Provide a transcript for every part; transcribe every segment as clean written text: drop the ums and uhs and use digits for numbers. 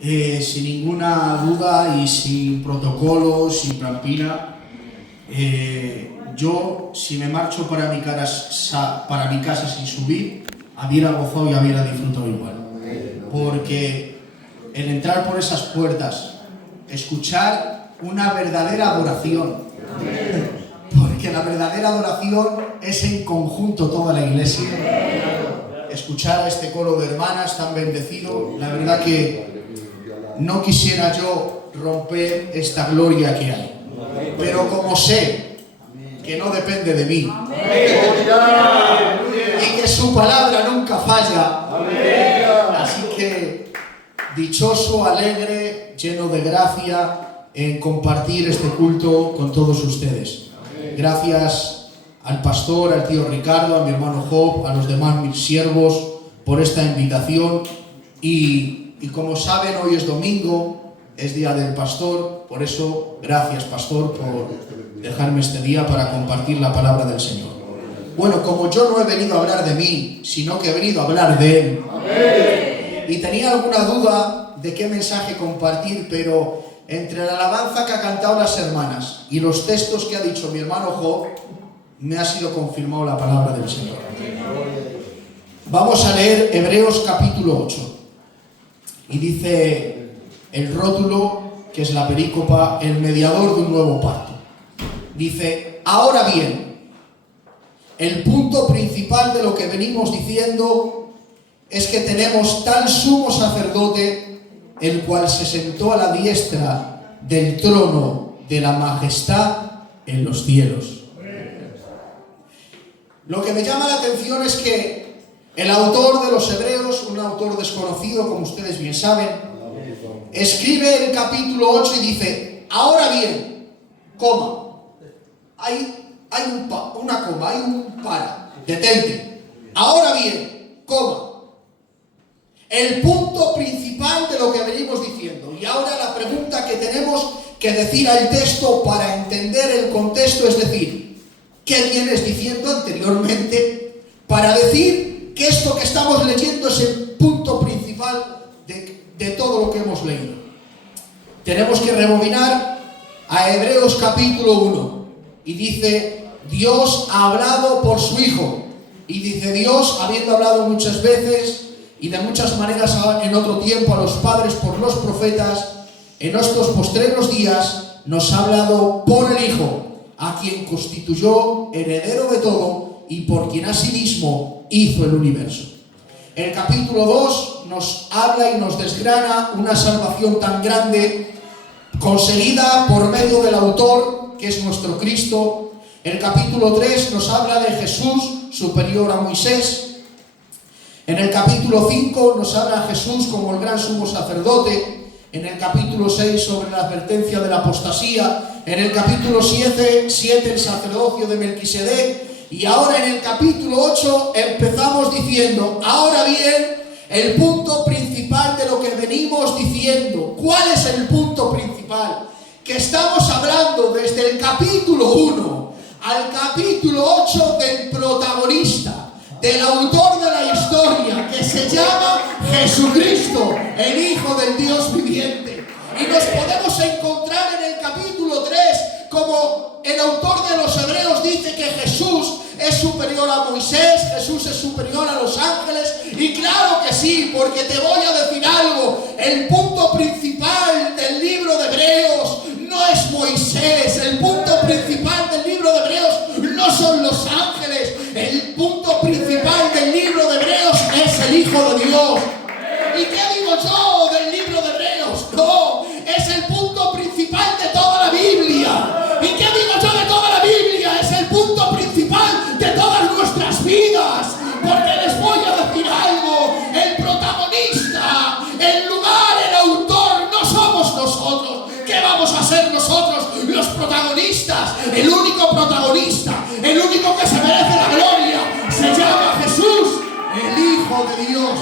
Sin ninguna duda y sin protocolo, sin trampina, yo, si me marcho para mi casa sin subir, hubiera gozado y hubiera disfrutado igual. Porque el entrar por esas puertas, escuchar una verdadera adoración, porque la verdadera adoración es en conjunto toda la iglesia. Escuchar a este coro de hermanas tan bendecido, la verdad que no quisiera yo romper esta gloria que hay, pero como sé que no depende de mí y que su palabra nunca falla, así que dichoso, alegre, lleno de gracia en compartir este culto con todos ustedes. Gracias al pastor, al tío Ricardo, a mi hermano Job, a los demás mis siervos por esta invitación y como saben, hoy es domingo, es día del pastor, por eso gracias pastor por dejarme este día para compartir la palabra del Señor. Bueno, como yo no he venido a hablar de mí, sino que he venido a hablar de Él. Amén. Y tenía alguna duda de qué mensaje compartir, pero entre la alabanza que ha cantado las hermanas y los textos que ha dicho mi hermano Job, me ha sido confirmado la palabra del Señor. Vamos a leer Hebreos capítulo 8. Y dice el rótulo, que es la perícopa, el mediador de un nuevo pacto. Dice, ahora bien, el punto principal de lo que venimos diciendo es que tenemos tal sumo sacerdote, el cual se sentó a la diestra del trono de la majestad en los cielos. Lo que me llama la atención es que el autor de los Hebreos, un autor desconocido, como ustedes bien saben, escribe el capítulo 8 y dice, ahora bien, coma, hay una coma, hay un para, detente. Ahora bien, coma, el punto principal de lo que venimos diciendo. Y ahora la pregunta que tenemos que decir al texto para entender el contexto, es decir, ¿qué vienes diciendo anteriormente para decir que esto que estamos leyendo es el punto principal de todo lo que hemos leído? Tenemos que rebobinar a Hebreos capítulo 1 y dice, Dios ha hablado por su Hijo, y dice Dios, habiendo hablado muchas veces y de muchas maneras en otro tiempo a los padres por los profetas, en estos postreros días nos ha hablado por el Hijo, a quien constituyó heredero de todo y por quien asimismo hizo el universo. El capítulo 2 nos habla y nos desgrana una salvación tan grande conseguida por medio del autor, que es nuestro Cristo. El capítulo 3 nos habla de Jesús superior a Moisés. En el capítulo 5 nos habla de Jesús como el gran sumo sacerdote. En el capítulo 6 sobre la advertencia de la apostasía. En el capítulo 7 el sacerdocio de Melquisedec. Y ahora en el capítulo 8 empezamos diciendo, ahora bien, el punto principal de lo que venimos diciendo. ¿Cuál es el punto principal? Que estamos hablando desde el capítulo 1 al capítulo 8 del protagonista, del autor de la historia, que se llama Jesucristo, el Hijo del Dios viviente. Y nos podemos encontrar en el capítulo 3 como el autor de los Hebreos dice que Jesús es superior a Moisés, Jesús es superior a los ángeles, y claro que sí, porque te voy a decir algo, el punto principal del libro de Hebreos no es Moisés, el punto principal del libro de Hebreos no son los ángeles, el punto principal del libro de Hebreos es el Hijo de Dios. ¿Y qué digo yo del libro de Hebreos? No, es el punto principal de toda la Biblia. ¿Y qué digo yo de toda la Biblia? Es el punto principal de todas nuestras vidas. Porque les voy a decir algo, el protagonista, el lugar, el autor, no somos nosotros. ¿Qué vamos a ser nosotros los protagonistas? El único protagonista, el único que se merece la gloria, se llama Jesús, el Hijo de Dios.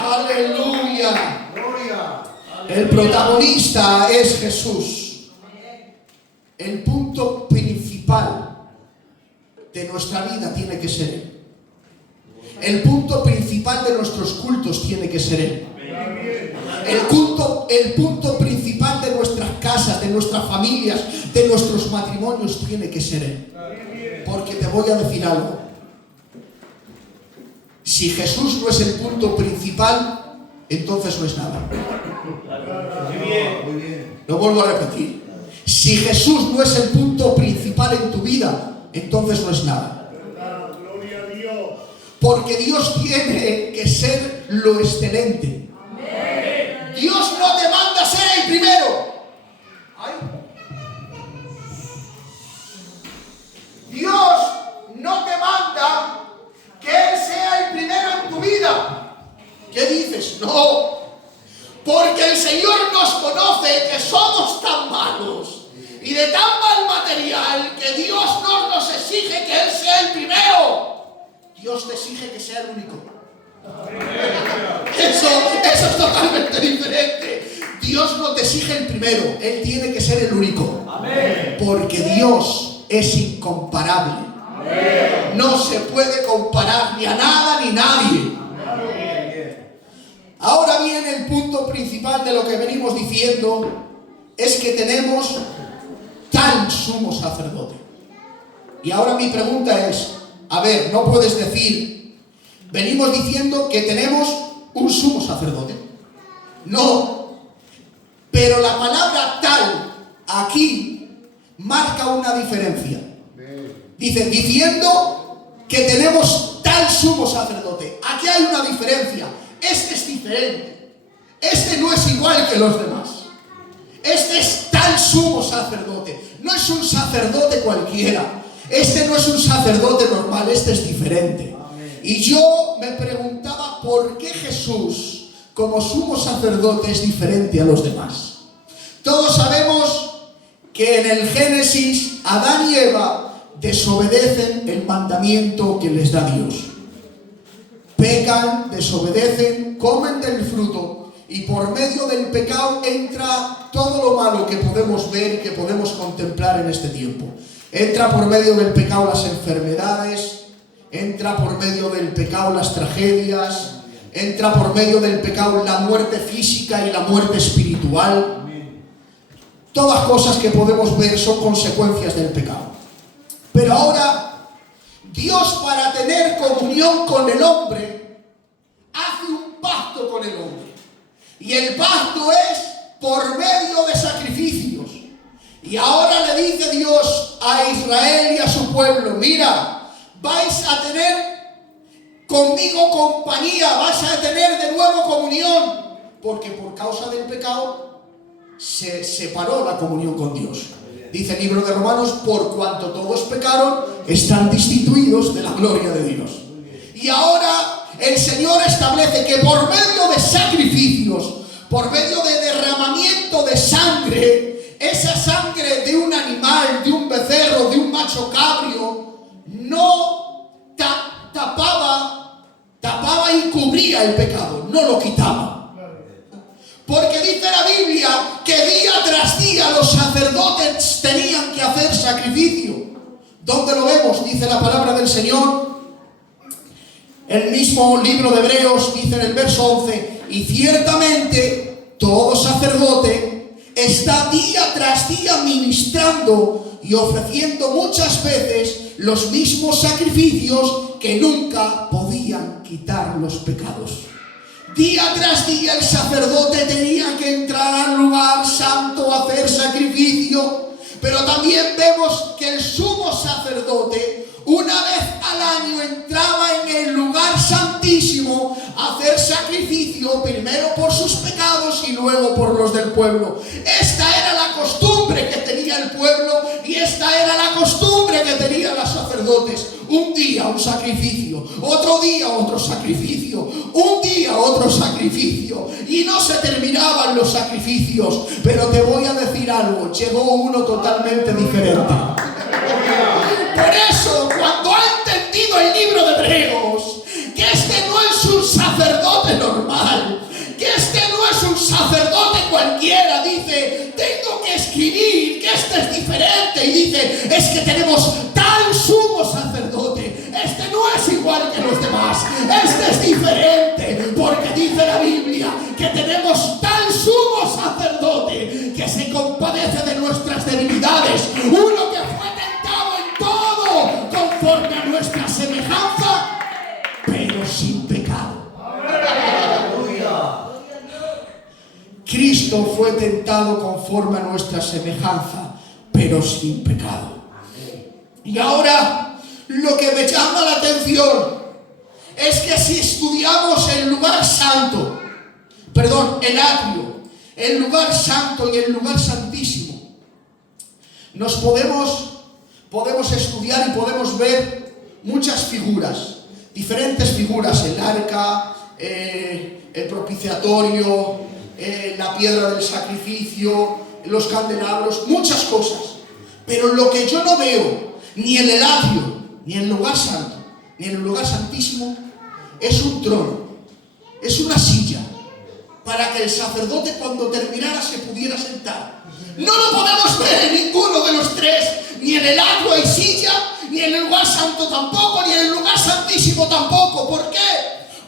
¡Aleluya! El protagonista es Jesús. El punto principal de nuestra vida tiene que ser Él. El punto principal de nuestros cultos tiene que ser Él. El punto principal de nuestras casas, de nuestras familias, de nuestros matrimonios tiene que ser Él. Porque te voy a decir algo. Si Jesús no es el punto principal, entonces no es nada. Lo vuelvo a repetir. Si Jesús no es el punto principal en tu vida, entonces no es nada. Porque Dios tiene que ser lo excelente. Dios no te manda a ser el primero. Dios no te manda que Él sea el primero en tu vida. ¿Qué dices? No. Porque el Señor nos conoce que somos tan malos y de tan mal material que Dios no nos exige que Él sea el primero. Dios te exige que sea el único. Eso es totalmente diferente. Dios no te exige el primero, Él tiene que ser el único. Porque Dios es incomparable. No se puede comparar ni a nada ni nadie. Ahora bien, el punto principal de lo que venimos diciendo es que tenemos tal sumo sacerdote. Y ahora mi pregunta es, a ver, no puedes decir, venimos diciendo que tenemos un sumo sacerdote. No, pero la palabra tal aquí marca una diferencia. Dice, diciendo que tenemos tal sumo sacerdote. Aquí hay una diferencia. Este es diferente. Este no es igual que los demás. Este es tal sumo sacerdote. No es un sacerdote cualquiera. Este no es un sacerdote normal. Este es diferente. Y yo me preguntaba por qué Jesús, como sumo sacerdote, es diferente a los demás. Todos sabemos que en el Génesis, Adán y Eva desobedecen el mandamiento que les da Dios. Pecan, desobedecen, comen del fruto y por medio del pecado entra todo lo malo que podemos ver y que podemos contemplar en este tiempo. Entra por medio del pecado las enfermedades, entra por medio del pecado las tragedias, entra por medio del pecado la muerte física y la muerte espiritual. Todas cosas que podemos ver son consecuencias del pecado. Pero ahora, Dios, para tener comunión con el hombre, hace un pacto con el hombre. Y el pacto es por medio de sacrificios. Y ahora le dice Dios a Israel y a su pueblo, mira, vais a tener conmigo compañía, vais a tener de nuevo comunión. Porque por causa del pecado se separó la comunión con Dios. Dice el libro de Romanos, por cuanto todos pecaron, están destituidos de la gloria de Dios. Y ahora el Señor establece que por medio de sacrificios, por medio de derramamiento de sangre, esa sangre de un animal, de un becerro, de un macho cabrio, no tapaba y cubría el pecado, no lo quitaba. Porque dice la Biblia que día tras día los sacerdotes tenían que hacer sacrificio. ¿Dónde lo vemos? Dice la palabra del Señor. El mismo libro de Hebreos dice en el verso 11, y ciertamente todo sacerdote está día tras día ministrando y ofreciendo muchas veces los mismos sacrificios que nunca podían quitar los pecados. Día tras día el sacerdote tenía que entrar al lugar santo a hacer sacrificio, pero también vemos que el sumo sacerdote una vez al año entraba en el lugar santísimo a hacer sacrificio, primero por sus pecados y luego por los del pueblo. Esta era la costumbre que tenía el pueblo y esta era la costumbre que tenían los sacerdotes. Un día un sacrificio, otro día otro sacrificio, un día otro sacrificio, y no se terminaban los sacrificios. Pero te voy a decir algo, llegó uno totalmente diferente. Por eso, cuando ha entendido el libro de Hebreos, que este no es un sacerdote normal, que este no es un sacerdote cualquiera, dice, tengo que escribir que este es diferente, y dice, es que tenemos tal sumo sacerdote, este no es igual que los demás, este es diferente, porque dice la Biblia que tenemos tal sumo sacerdote que se compadece de nuestras debilidades, uno que fue tentado en todo conforme a nuestra semejanza, pero sin pecado. Cristo fue tentado conforme a nuestra semejanza, pero sin pecado. Y ahora, lo que me llama la atención es que si estudiamos el lugar santo, el atrio, el lugar santo y el lugar santísimo, nos podemos estudiar y podemos ver muchas figuras, diferentes figuras, el arca, el propiciatorio, la piedra del sacrificio, los candelabros, muchas cosas. Pero lo que yo no veo ni en el atrio, ni en el lugar santo, ni en el lugar santísimo, es un trono, es una silla, para que el sacerdote cuando terminara se pudiera sentar. No lo podemos ver en ninguno de los tres, ni en el atrio hay silla, ni en el lugar santo tampoco, ni en el lugar santísimo tampoco. ¿Por qué?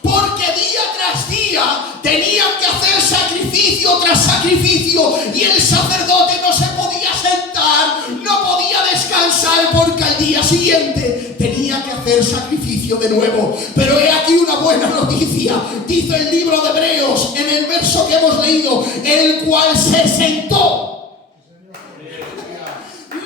Porque día tras día tenían que hacer sacrificio tras sacrificio y el sacerdote no se podía sentar, no podía descansar porque al día siguiente tenía que hacer sacrificio de nuevo. Pero he aquí una buena noticia, dice el libro de Hebreos en el verso que hemos leído, el cual se sentó.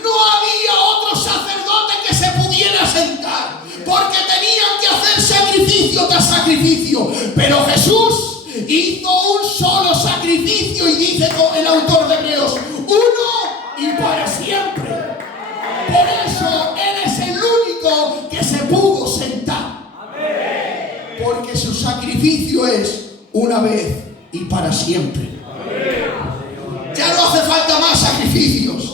No había otro sacerdote que se pudiera sentar, porque tenían que hacer sacrificio tras sacrificio. Pero Jesús hizo un solo sacrificio y dice el autor de Hebreos, uno y para siempre. Por eso Él es el único que se pudo sentar. Porque su sacrificio es una vez y para siempre. Ya no hace falta más sacrificios.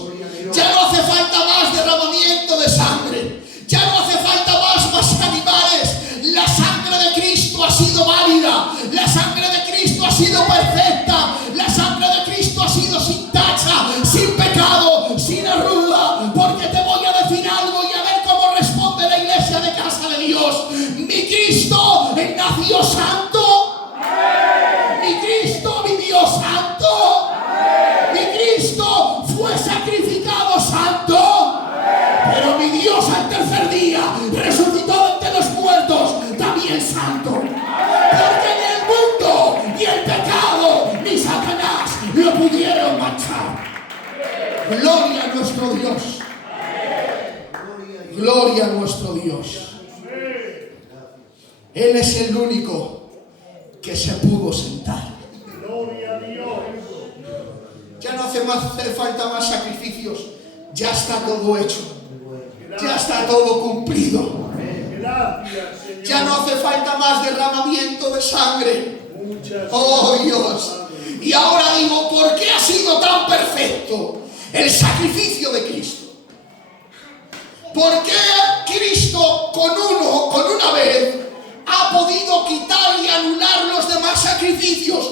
Ya no hace falta más derramamiento de sangre. Ya no hace falta más animales. La sangre de Cristo ha sido válida. La sangre de Cristo ha sido perfecta. La sangre de Cristo ha sido sin tacha, sin pecado, sin arruga. Porque te voy a decir algo y a ver cómo responde la iglesia de casa de Dios. Mi Cristo nació santo. Mi Cristo vivió santo. Mi Cristo fue sacrificado santo. Pero mi Dios al tercer día resucitó entre los muertos, también santo. Porque ni el mundo, ni el pecado, ni Satanás lo pudieron manchar. Gloria a nuestro Dios. Gloria a nuestro Dios. Él es el único que se pudo sentar. Ya no hace falta más sacrificios. Ya está todo hecho. Ya está todo cumplido. Ya no hace falta más derramamiento de sangre. Oh Dios. Y ahora digo, ¿por qué ha sido tan perfecto el sacrificio de Cristo? ¿Por qué Cristo con una vez ha podido quitar y anular los demás sacrificios?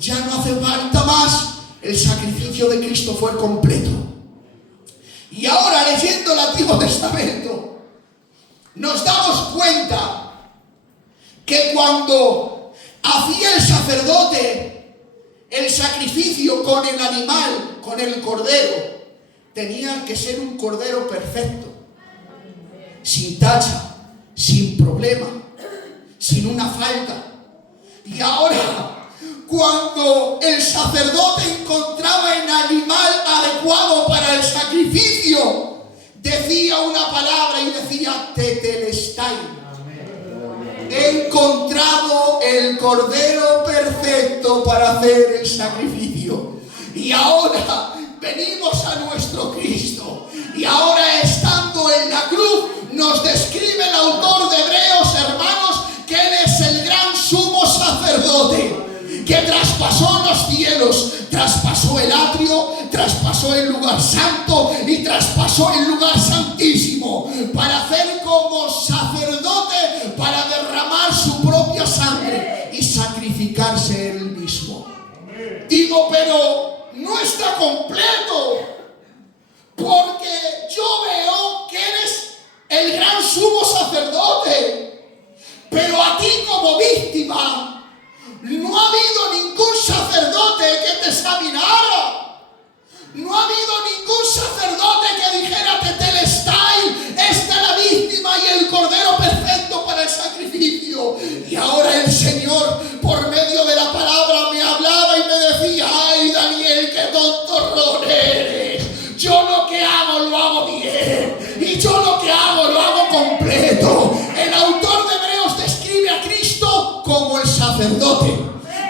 Ya no hace falta más. El sacrificio de Cristo fue completo. Y ahora, leyendo el Antiguo Testamento, nos damos cuenta que cuando hacía el sacerdote el sacrificio con el animal, con el cordero, tenía que ser un cordero perfecto, sin tacha, sin problema, sin una falta. Y ahora, cuando el sacerdote encontraba el animal adecuado para el sacrificio, decía una palabra y decía tetelestai. He encontrado el cordero perfecto para hacer el sacrificio. Y ahora venimos a nuestro Cristo. Y ahora, estando en la cruz, nos describe el autor de Hebreos, hermanos, que Él es el gran sumo sacerdote, que traspasó los cielos, traspasó el atrio, traspasó el lugar santo y traspasó el lugar santísimo para hacer como sacerdote, para derramar su propia sangre y sacrificarse él mismo. Digo, pero no está completo, porque yo veo que eres el gran sumo sacerdote, Pero a ti como víctima, no ha habido ningún sacerdote que te examinara. No ha habido ningún sacerdote que dijera: Tetelestai, esta es la víctima y el cordero perfecto para el sacrificio. Y ahora el Señor, por medio de la palabra, me hablaba y me decía: ay, Daniel, qué tontorrón eres. Yo lo que hago lo hago bien, y yo lo que hago lo hago completo. El autor de Hebreos describe a Cristo como el sacerdote.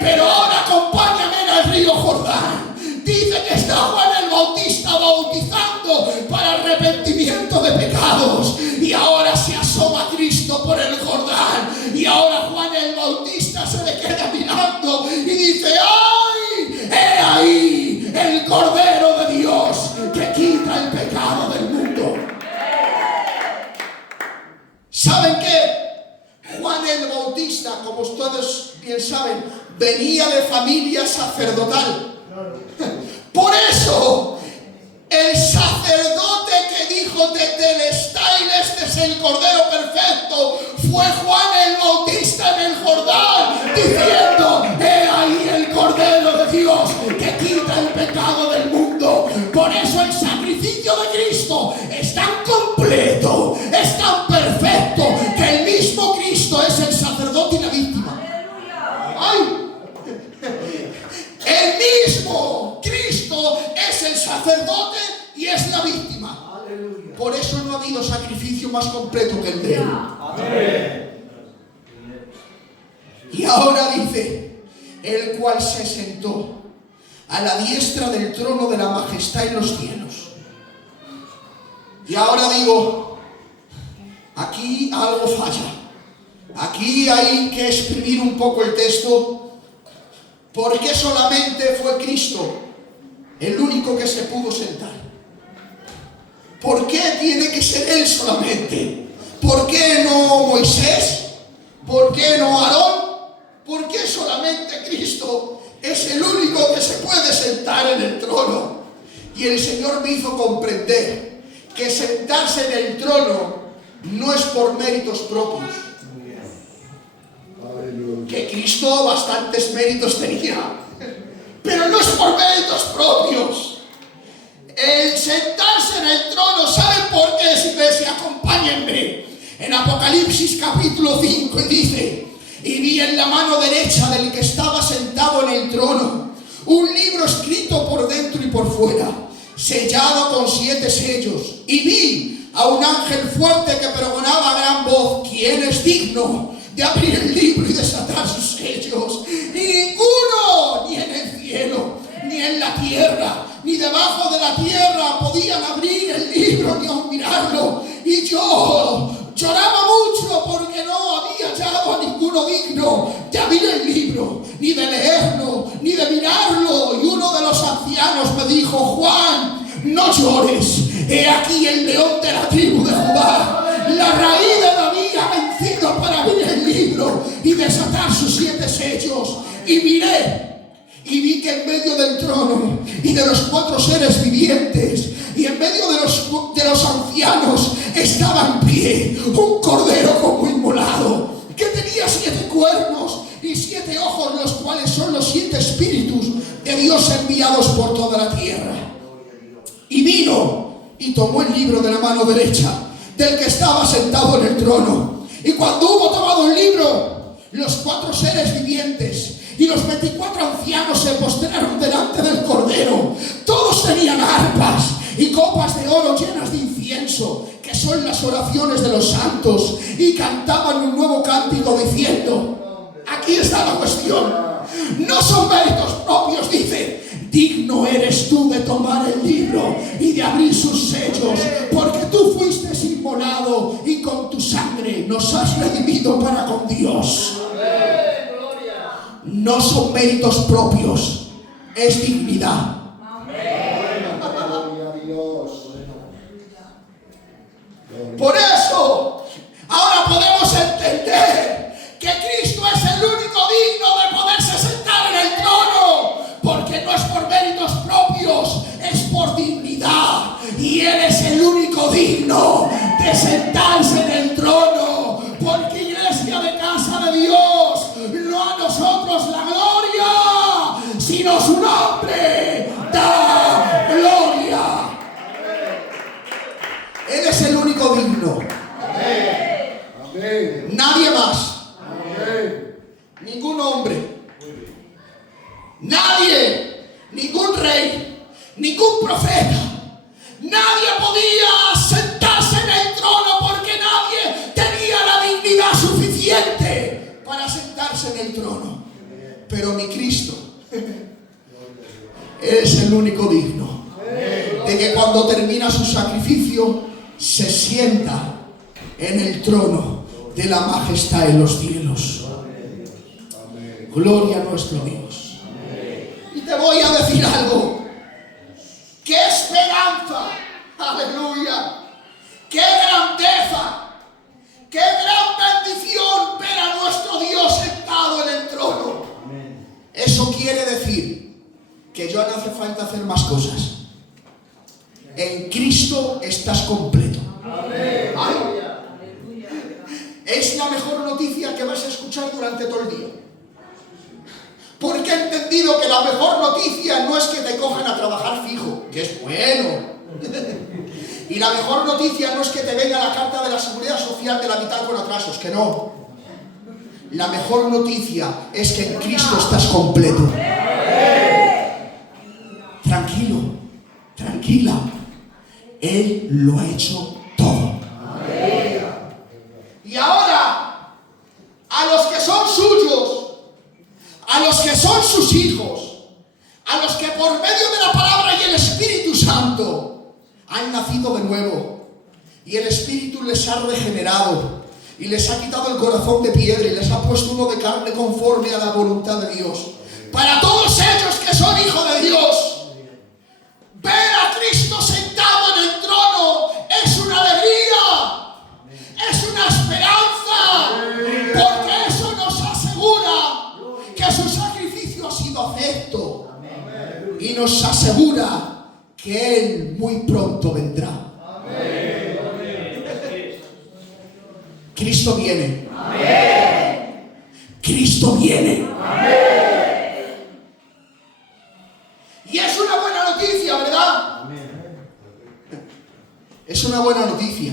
Pero ahora acompáñame al río Jordán. Dice que está Juan el Bautista bautizando para arrepentimiento de pecados. Y ahora se asoma Cristo por el Jordán. Y ahora Juan el Bautista se le queda mirando y dice: ¡ay! ¡He ahí el Cordero de Dios que quita el pecado del mundo! ¿Saben qué? Juan el Bautista, como ustedes bien saben, venía de familia sacerdotal. Por eso, el sacerdote que dijo: Tetelestai, este es el Cordero perfecto, fue Juan el Bautista en el Jordán, diciendo: he ahí el Cordero de Dios que quita el pecado del mundo. Por eso el sacrificio de Cristo es tan completo, es tan perfecto, que el mismo Cristo es el sacerdote y la víctima. ¡Ay! El mismo Cristo es el sacerdote y es la víctima. Aleluya. Por eso no ha habido sacrificio más completo que el de él. Amén. Y ahora dice: el cual se sentó a la diestra del trono de la majestad en los cielos. Y ahora digo, aquí algo falla. Aquí hay que exprimir un poco el texto. ¿Por qué solamente fue Cristo el único que se pudo sentar? ¿Por qué tiene que ser Él solamente? ¿Por qué no Moisés? ¿Por qué no Aarón? ¿Por qué solamente Cristo es el único que se puede sentar en el trono? Y el Señor me hizo comprender que sentarse en el trono no es por méritos propios. Que Cristo bastantes méritos tenía, pero no es por méritos propios. El sentarse en el trono, ¿saben por qué? Si iglesia, acompáñenme en Apocalipsis capítulo 5, y dice: y vi en la mano derecha del que estaba sentado en el trono un libro escrito por dentro y por fuera, sellado con 7 sellos, y vi a un ángel fuerte que pregonaba a gran voz: ¿quién es digno de abrir el libro y desatar sus sellos? Y ninguno, ni en el cielo, ni en la tierra, ni debajo de la tierra, podían abrir el libro ni aun mirarlo. Y yo lloraba mucho porque no había hallado a ninguno digno de abrir el libro, ni de leerlo, ni de mirarlo. Y uno de los ancianos me dijo: Juan, no llores, he aquí el león de la tribu de Judá, la raíz de David, ha vencido para abrir el libro y desatar sus 7 sellos. Y miré, y vi que en medio del trono y de los 4 seres vivientes y en medio de los ancianos estaba en pie un cordero como inmolado, que tenía 7 cuernos y 7 ojos, los cuales son los 7 espíritus de Dios enviados por toda la tierra. Y vino y tomó el libro de la mano derecha del que estaba sentado en el trono. Y cuando hubo tomado el libro, los 4 seres vivientes y los 24 ancianos se postraron delante del Cordero. Todos tenían arpas y copas de oro llenas de incienso, que son las oraciones de los santos, y cantaban un nuevo cántico diciendo: aquí está la cuestión, no son méritos propios, dice: digno eres tú de tomar el libro y de abrir sus sellos, porque tú fuiste inmolado y con tu sangre nos has redimido para con Dios. No son méritos propios, es dignidad. Por eso, ahora podemos entender que Cristo es el único digno de poderse sentar en el trono, porque no es por méritos propios, es por dignidad. Y Él es el único digno de sentarse en el trono, porque iglesia de casa, Nadie, ningún rey, ningún profeta, nadie podía sentarse en el trono porque nadie tenía la dignidad suficiente para sentarse en el trono. Pero mi Cristo es el único digno de que cuando termina su sacrificio se sienta en el trono de la majestad en los cielos. Gloria a nuestro Dios. Y te voy a decir algo. ¡Qué esperanza! ¡Aleluya! ¡Qué grandeza! ¡Qué gran bendición ver a nuestro Dios sentado en el trono! Eso quiere decir que ya no hace falta hacer más cosas. En Cristo estás completo. Ay, es la mejor noticia que vas a escuchar durante todo el día. Porque he entendido que la mejor noticia no es que te cojan a trabajar fijo, que es bueno. Y la mejor noticia no es que te venga la carta de la Seguridad Social de la mitad con atrasos, que no. La mejor noticia es que en Cristo estás completo. Tranquilo, tranquila. Él lo ha hecho todo. Y ahora, a los que son suyos, a los que son sus hijos, a los que por medio de la palabra y el Espíritu Santo han nacido de nuevo, y el Espíritu les ha regenerado, y les ha quitado el corazón de piedra, y les ha puesto uno de carne conforme a la voluntad de Dios. Para todos ellos que son hijos de Dios, ver a Cristo sentado en el trono es una alegría, es una esperanza, porque eso nos asegura que su sacrificio ha sido acepto, y nos asegura que Él muy pronto vendrá. Cristo viene. Cristo viene. Y es una buena noticia, ¿verdad? Es una buena noticia.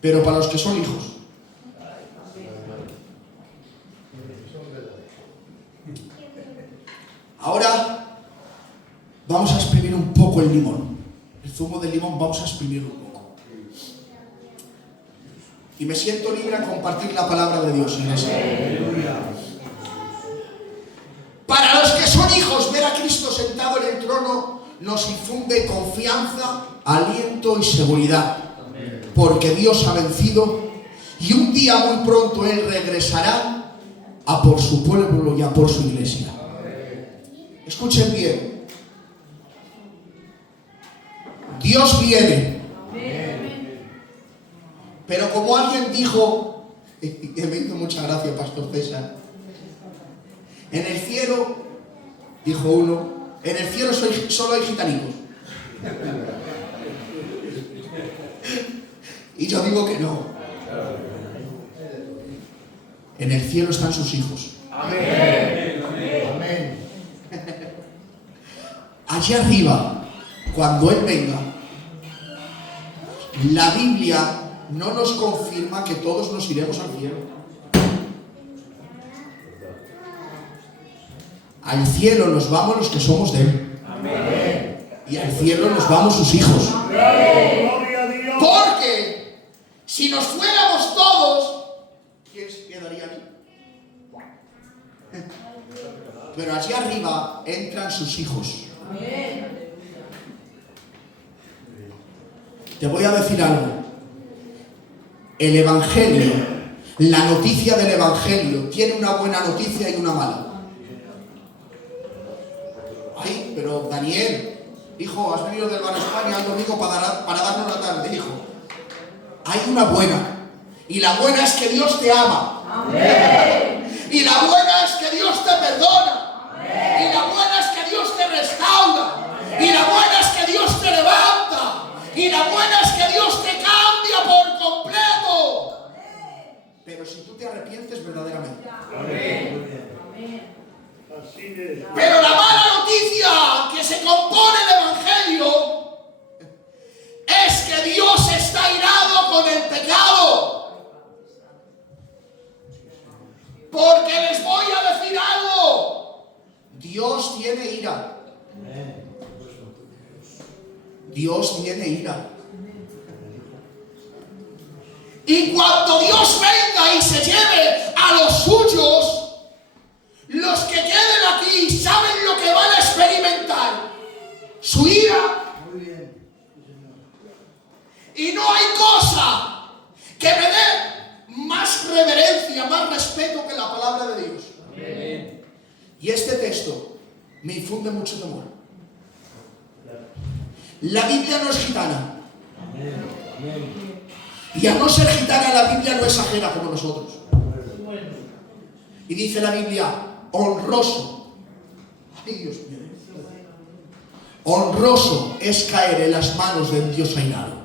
Pero para los que son hijos. Ahora vamos a exprimir un poco el limón. El zumo del limón vamos a exprimirlo un poco. Y me siento libre a compartir la palabra de Dios en ese. Para los que son hijos, ver a Cristo sentado en el trono nos infunde confianza, aliento y seguridad. Porque Dios ha vencido y un día muy pronto Él regresará a por su pueblo y a por su iglesia. Escuchen bien. Dios viene. Pero como alguien dijo, que me hizo mucha gracia, Pastor César, en el cielo, dijo uno, en el cielo solo hay gitanicos. Y yo digo que no. En el cielo están sus hijos. Amén. Amén. Allá arriba, cuando Él venga, la Biblia no nos confirma que todos nos iremos al cielo. Al cielo nos vamos los que somos de Él. Amén. Y al cielo nos vamos sus hijos. Amén. Porque si nos fuéramos todos, ¿quién se quedaría aquí? Pero allí arriba entran sus hijos. Te voy a decir algo. El Evangelio, la noticia del Evangelio, tiene una buena noticia y una mala. Ay, pero Daniel, hijo, has venido del Bar España el domingo para darnos la tarde, hijo. Hay una buena. Y la buena es que Dios te ama. Amén. Y la buena es que Dios te perdona. Amén. Y la buena es que Dios te restaura. Amén. Y la buena es que Dios te levanta. Y la buena es que Dios te cambia por completo. Pero si tú te arrepientes verdaderamente. Amén. Pero la mala noticia que se compone el Evangelio es que Dios está irado con el pecado. Porque les voy a decir algo. Dios tiene ira. Dios tiene ira. Y cuando Dios venga y se lleve a los suyos, los que queden aquí saben lo que van a experimentar. Su ira. Muy bien. Y no hay cosa que me dé más reverencia, más respeto que la palabra de Dios. Amén. Y este texto me infunde mucho temor. La Biblia no es gitana. Amén. Y al no ser gitana, la Biblia no es ajena como nosotros. Y dice la Biblia, honroso. Ay, Dios mío. Honroso es caer en las manos de un Dios airado.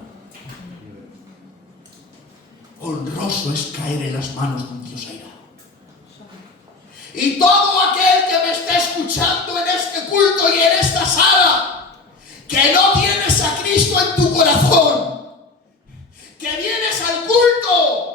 Honroso es caer en las manos de un Dios airado. Y todo aquel que me esté escuchando en este culto y en esta